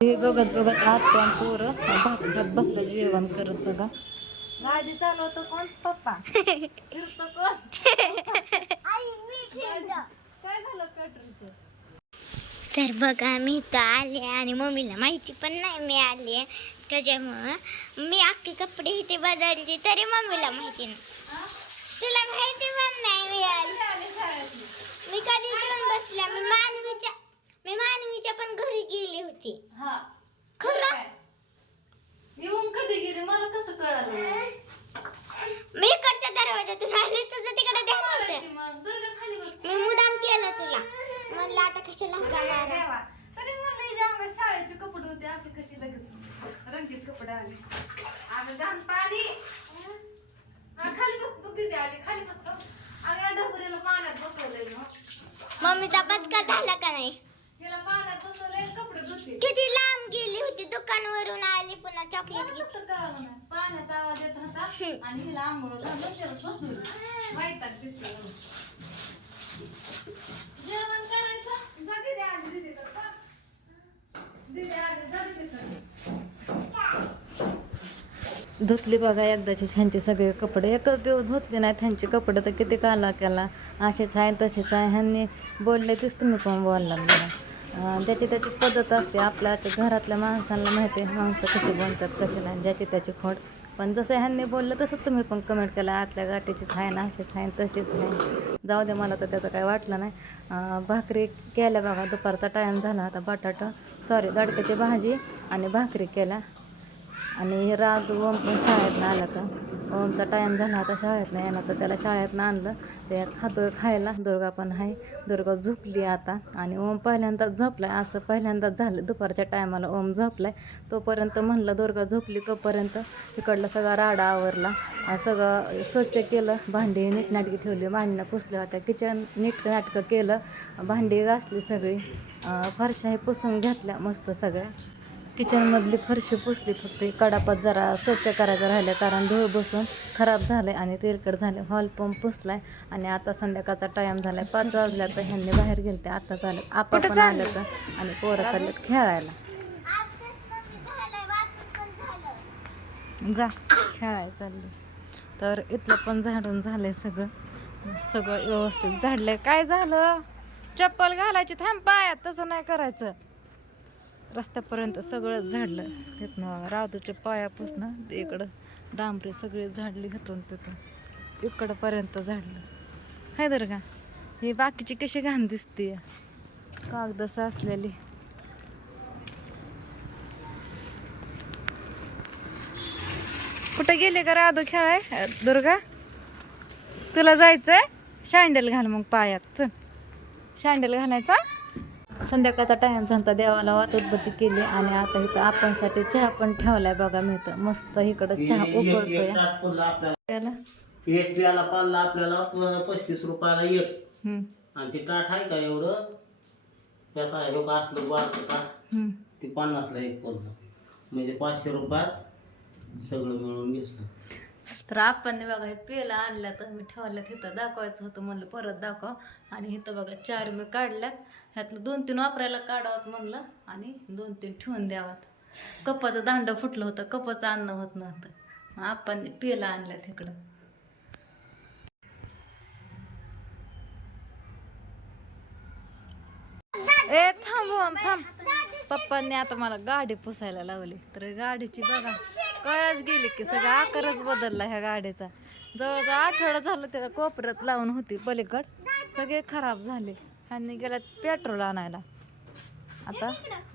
हे बघत बघत आत्या आणि पोरं भात खात बसलं जेवण करत बघा. गाडी चालवतो कोण? पप्पा. फिरतो कोण? काय झालं पेट्रोलचं तर बघा मी इथं आले आणि मम्मीला माहिती पण नाही मी आले. त्याच्यामुळं मी अख्खे कपडे इथे बदलले तरी मम्मीला माहिती नाही. तुला माहिती पण नाही मी आले. मी कधी येऊन बसल्या मी मानवीच्या मी मानवीच्या पण घरी गेली होती. हा. खरं? येऊन कधी गेले? मला कसं कळालं? मी इकडच्या दरवाजातून आले तुझं तिकडे ध्यान होतं मग दुर्गा खाली बस. मी मुदाम केलं तुला. म्हणलं आता कशाला हाका मारा? देवा. तरी म्हणलं हिच्या अंगात शाळेचे कपडे होते असे कसे लगेच रंगीत कपडे आले. अगं घाण पाणी. हा, खाली बस तू तिथे आली. खाली बस गं. अगं या डबऱ्याला पाण्यात बसवलंय मग मम्मीचा बचका झाला का नाही? किती लांब गेली होती दुकानवरून आली पुन्हा चॉकलेट घेतली कसं कळालं नाही पाण्याचा आवाज येत होता. हम्म. आणि हिला आंघोळ घालून त्याला बसवलं वैताग दिसला जेवण करायचं? जा दीदी आली दीदीकडे पळ. दीदी आली जा दीदीकडे धुतली बघा एकदाचे ह्यांचे सगळे कपडे. एकच दिवस धुतले नाही त्यांचे कपडे तर किती काला केला. असेच आहे तसेच आहे ह्यांनी बोलले तेच तुम्ही पण बोलला मला? ज्याची त्याची पद्धत असते आपल्या घरातल्या माणसांना माहिती आहे माणसं कशी बोलतात कशी नाही ज्याची त्याची खोड. पण जसं ह्यांनी बोललं तसं तुम्ही पण कमेंट केला आतल्या गाठीचीच आहे ना अशीच आहे तशीच आहे. जाऊ दे मला तर त्याचं काही वाटलं नाही. भाकरी केल्या बघा दुपारचा टाईम झाला आता बटाटा. सॉरी दडक्याची भाजी आणि भाकरी केल्या. आणि रात ओम पण ना आला तर. ओमचा टाईम झाला होता शाळेतनं येण्याचा त्याला शाळेतनं आणलं. ते खातो खायला. दुर्गा पण आहे. दुर्गा झोपली आता. आणि ओम पहिल्यांदाच झोपलाय. असं पहिल्यांदाच झालं दुपारच्या टायमाला ओम झोपलाय. तोपर्यंत म्हणलं दुर्गा झोपली तोपर्यंत इकडला सगळा राडा आवरला. सगळं स्वच्छ केलं. भांडी नीटनाटकी ठेवली. भांडणं पुसल्या होत्या. किचन नीटनाटकं केलं. भांडी घासली सगळी. अं, फरशाही पुसून घेतल्या मस्त सगळ्या. किचनमधली फरशी पुसली फक्त. कडापात जरा स्वच्छ करायचं राहिलं कारण धूळ बसून खराब झाले आणि तेलकट झाले हॉल पंप पुसलाय आणि आता संध्याकाळचा टाइम झालाय. पाच वाजल्या तर ह्यांनी बाहेर गेलते. आता झालं. आपण पण आलं तर आणि पोरं चाललेत खेळायला. जा. खेळायला चालले. तर इथलं पण झाडून झालंय सगळं. सगळं व्यवस्थित झाडलंय. काय झालं? चप्पल घालायची. थांब पायात तसं नाही करायचं. रस्त्यापर्यंत सगळं झाडलं. तिथनं रावतूच्या पायापासनं ते इकडं डांबरे सगळे झाडले घेतून तिथं. इकडंपर्यंत झाडलं. हाय तर का? हे बाकीची कशी घाण दिसते? कागदस असलेली कुठं गेले का राधू खेळाय? दुर्गा? तुला जायचंय? शँडल घाल मग पायात. चल शँडल घालायचा? संध्याकाळचा टाइम झाला देवाला वातोदबत्ती केली आणि आता इथं आपणसाठी चहा पण ठेवलाय बघा मी इथं. मस्त इकडं चहा उकळतोय. एक प्याला आपल्याला पस्तीस रुपयाला एक. आणि ते ताट आहे का एवढं? त्याचा असलं बारचं ताट. हम्म. ते पन्नासला एक म्हणजे पाचशे रुपयात सगळं मिळून घेतलं तर आपण बघा हे पेला आणल्या तर मी ठेवल्या तिथं दाखवायचं होतं म्हणलं परत दाखव. आणि इथं बघा चार मी काढल्यात. ह्यातलं दोन तीन वापरायला काढावत म्हणलं आणि दोन तीन ठेवून द्यावात कपाचं दांड फुटलं होतं कपाचं अन्न होत नव्हतं. आपण पेला आणलं इकडं. ए थांब थांब. पप्पांनी आता मला गाडी पुसायला लावली. तर गाडीची बघा कळच गेली की सगळं आकारच बदलला ह्या गाडीचा. जवळजवळ आठवडा झालं त्याला कोपऱ्यात लावून होती पलीकड. सगळे खराब झाले. ह्यांनी गेला पेट्रोल आणायला. आता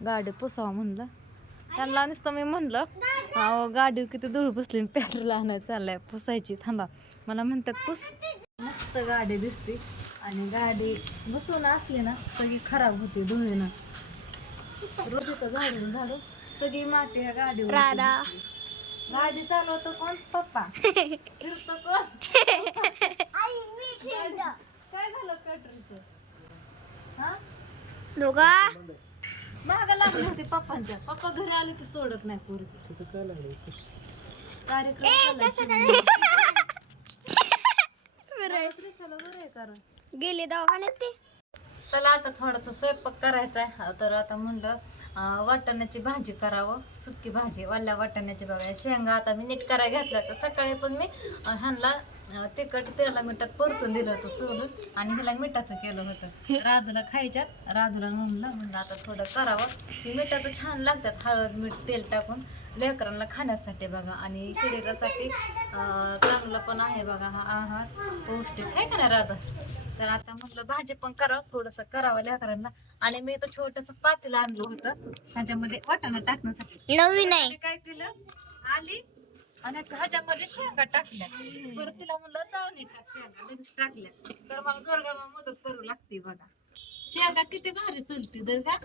गाडी पुसावं म्हणलं. त्यांना नुसतं मी म्हणलं अहो गाडी किती धूळ आणि पेट्रोल आणायला चाललंय पुसायची थांबा. मला म्हणतात पुस. मस्त गाडी दिसते. आणि गाडी बसून असली ना सगळी खराब होती धुळीनं. रोज इथं झाडून झाडू सगळी माती ह्या गाडीवर. गाडी चालवतो कोण? पप्पा. फिरतो कोण? काय झालं पेट्रोलचं? दोघा? महाग लागली होती पप्पांच्या. पप्पा घरी आले की सोडत नाही पोरगी. कार्यक्रम चालायचे. त्रिशाला बरं आहे कारण. गेले दवाखान्यात ते? चला आता थोडासा स्वयंपाक करायचा आहे. तर आता म्हणलं वाटाण्याची भाजी करावं सुकी भाजी वाल्या वाटाण्याची बघा शेंगा आता मी नीट करायला घातल्या तर सकाळी पण मी ह्यांना अं, तिखट तेला मिठात परतून दिलं होतं सोलून आणि ह्याला मिठाचं केलं होतं. राधूला खायच्यात राधूला म्हणलं म्हणलं आता थोडं करावं. ती मिठाचं छान लागतात हळद मीठ तेल टाकून लेकरांना खाण्यासाठी बघा. आणि शरीरासाठी चांगलं पण आहे बघा हा आहार. पौष्टिक आहे का नाही राधा? तर आता म्हटलं भाजी पण करावं थोडंसं करावं लेकरांना. आणि मी तर छोटस पातेलं आणलं होतं. त्याच्यामध्ये वाटाणा टाकण्यासाठी. नवीन आहे. काय केलं? आली. आणि ह्याच्यामध्ये शेंगा टाकल्या. परत तिला म्हणलं चाळणी टाक शेंगा. लगेच टाकल्या. तर मला दुर्गाला मदत करू लागते बघा. शेंगा किती भारी चलते दुर्गा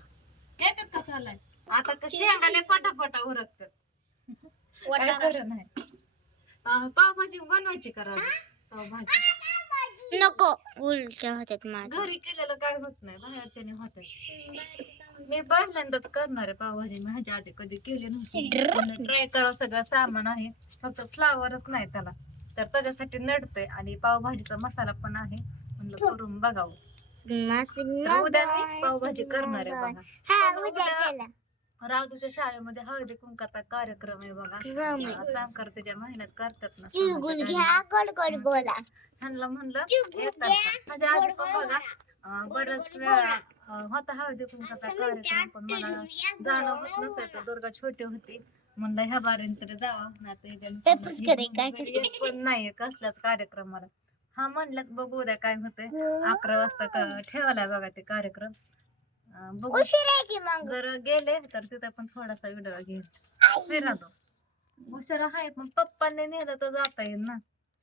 येतात का चालाय आता का शेंगाले पटापटा उरकतात. खरं नाही. पावभाजी बनवायची करा पावभाजी. नको. उलट होतात माझं घरी केलेलं काय होत नाही बाहेरच्याने होत मी पहिल्यांदाच करणार आहे पावभाजी मी ह्याच्या आधी कधी केली नव्हती. ट्राय करावं सगळं सामान आहे. फक्त फ्लावरच नाही त्याला. तर त्याच्यासाठी नडतंय आणि पावभाजीचा मसाला पण आहे. म्हणलं करून बघावं. तर उद्या मी पावभाजी करणार आहे बघा. हा उद्या उद्या. चला. राजूच्या शाळेमध्ये हळदी कुंकाचा कार्यक्रम आहे बघा. संक्रांतीच्या महिन्यात करतात ना बोला. ह्यांना म्हणलं का? माझ्या आधी पण बघा बऱ्याच वेळा होता हळदी कुंकाचा कार्यक्रम पण मला जाणं होत नसायचं. दुर्गा छोटी होती. म्हणलं ह्या बारीन तरी जावा? नाही पण नाहीये कसल्याच कार्यक्रमाला. हा म्हणल्यात बघू उद्या काय होतंय. अकरा वाजता ठेवायला बघा ते कार्यक्रम. बघू. उशीर आहे की मग? जर गेले तर तिथं पण थोडासा व्हिडिओ घेईल फिरा तो. उशिरा आहे पण पप्पांनी नेलं तर जाता येईल ना.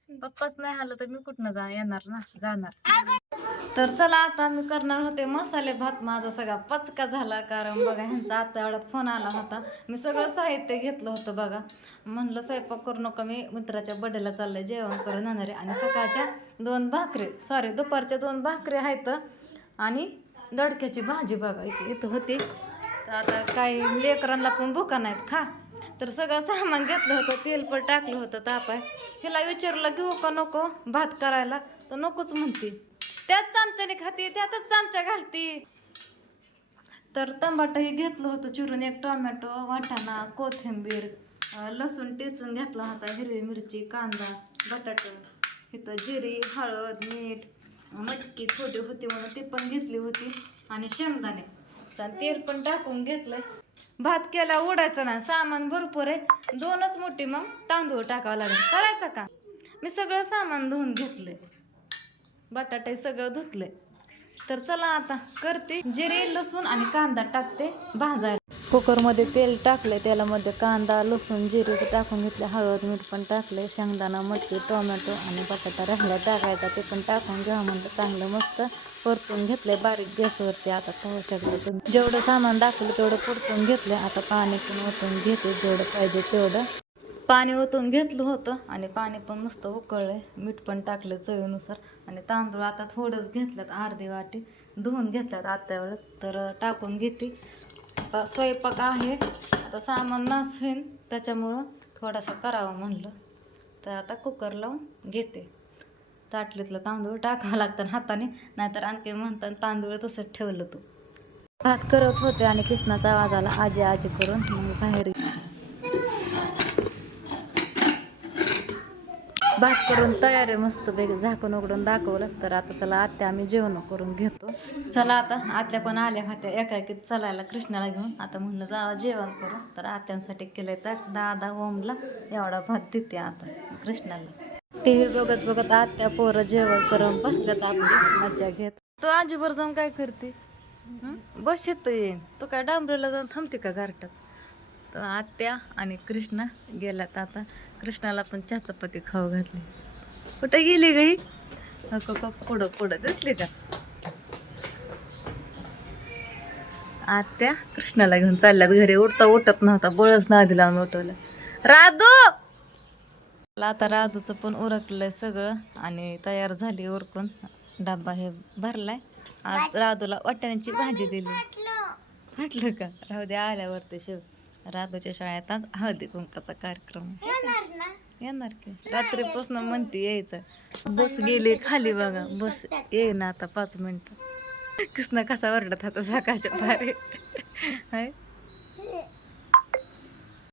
पप्पाच नाही आलं तर मी कुठनं जा येणार ना? जाणार. तर चला आता मी करणार होते मसाले भात. माझा सगळा पचका झाला कारण बघा ह्यांचा आता एवढ्यात फोन आला होता. मी सगळं साहित्य घेतलं होतं बघा. म्हणलं स्वयंपाक करू नका मी मित्राच्या बड्डेला चाललंय जेवण करून येणार आहे. आणि सकाळच्या दोन भाकरी सॉरी दुपारच्या दोन भाकरी आहेत. आणि दडक्याची भाजी बघा इथं होती. तर आता काही लेकरांना पण भुका नाहीत खा. तर सगळं सामान घेतलं होतं तेल पण टाकलं होतं तापाय. हिला विचारलं घेऊ का नको भात करायला? तर नकोच म्हणते. त्याच चमच्याने खाते त्यातच चमचा घालते. तर टमाटंही घेतलं होतं चिरून एक टोमॅटो वाटाणा कोथिंबीर लसूण टेचून घेतला होता हिरवी मिरची कांदा बटाटा इथं जिरी हळद मीठ मटकी छोटी होती म्हणून ती पण घेतली होती आणि शेंगदाणे. तेल पण टाकून घेतलंय. भात केला ओढायचा ना सामान भरपूर आहे. दोनच मोठी मग तांदूळ टाकावं लागेल. करायचं का? मी सगळं सामान धुवून घेतलंय. बटाटे सगळं धुतलंय. तर चला आता करते. जिरे लसूण आणि कांदा टाकते भाजायला. कुकरमध्ये तेल टाकले तेलामध्ये कांदा लसूण जिरे टाकून घेतले हळद मीठ पण टाकले शेंगदाणा मटकी टोमॅटो आणि बटाटा राहिला टाकायचा. ते पण टाकून घ्या म्हणलं चांगलं मस्त परतून घेतले बारीक गॅसवरती आता पाहू जेवढं सामान दाखवलं तेवढं परतून घेतले आता पाणी पण ओतून घेते जेवढं पाहिजे तेवढं. पाणी ओतून घेतलं होतं आणि पाणी पण मस्त उकळलंय. मीठ पण टाकलं चवीनुसार. आणि तांदूळ आता थोडंच घेतलं अर्धी वाटी धुवून घेतल्यात आत्या वेळेस तर टाकून घेते. आता स्वयंपाक आहे. आता सामान नास होईन त्याच्यामुळं थोडासा करावं म्हणलं. तर आता कुकर लावून घेते. ताटलीतलं तांदूळ टाकावं लागतं हाताने नाहीतर आणखी म्हणतात तांदूळ तसंच ठेवलं तू. भात करत होते आणि किसनाचा आवाज आला आजी आजी करून. मग बाहेर भात करून तयार आहे मस्त बेग झाकून उघडून दाखवलं. तर आता चला आत्या आम्ही जेवण करून घेतो. चला आता आत्या पण आल्या होत्या. एकाएकीत चलायला कृष्णाला घेऊन. आता म्हणलं जावा जेवण करू. तर आत्यांसाठी केलंय तर दादा ओमला एवढा भात देते आता कृष्णाला. टी व्ही बघत बघत आत्या पोरं जेवण करून बसल्यात आपली. मज्जा घेत. तू आजीवर जाऊन काय करते? बस येत येईन. तू काय डांबरेला जाऊन थांबते का गारटात तर आत्या आणि कृष्णा गेल्यात आता. कृष्णाला पण चहा चपाती खाऊ घातली. कुठे गेली गई नको का पुढं पुढं दिसली का? आत्या कृष्णाला घेऊन चालल्यात घरी. उठता उठत नव्हता बळच नादी लावून उठवलं. राधू! आता राधूचं पण उरकलंय सगळं आणि तयार झाली उरकून. डब्बा हे भरलाय. आज राधूला वाटाण्याची भाजी दिली. म्हटलं. का? राहू दे आल्यावरती शिव. राधूच्या शाळेत आज हळदी कुंकाचा कार्यक्रम. येणार की? रात्रीपासून म्हणते यायचं. बस गेली खाली बघा. बस येईना आता पाच मिनिटं. कृष्णा कसा वरडत आता सकाळच्या पारे? हाय.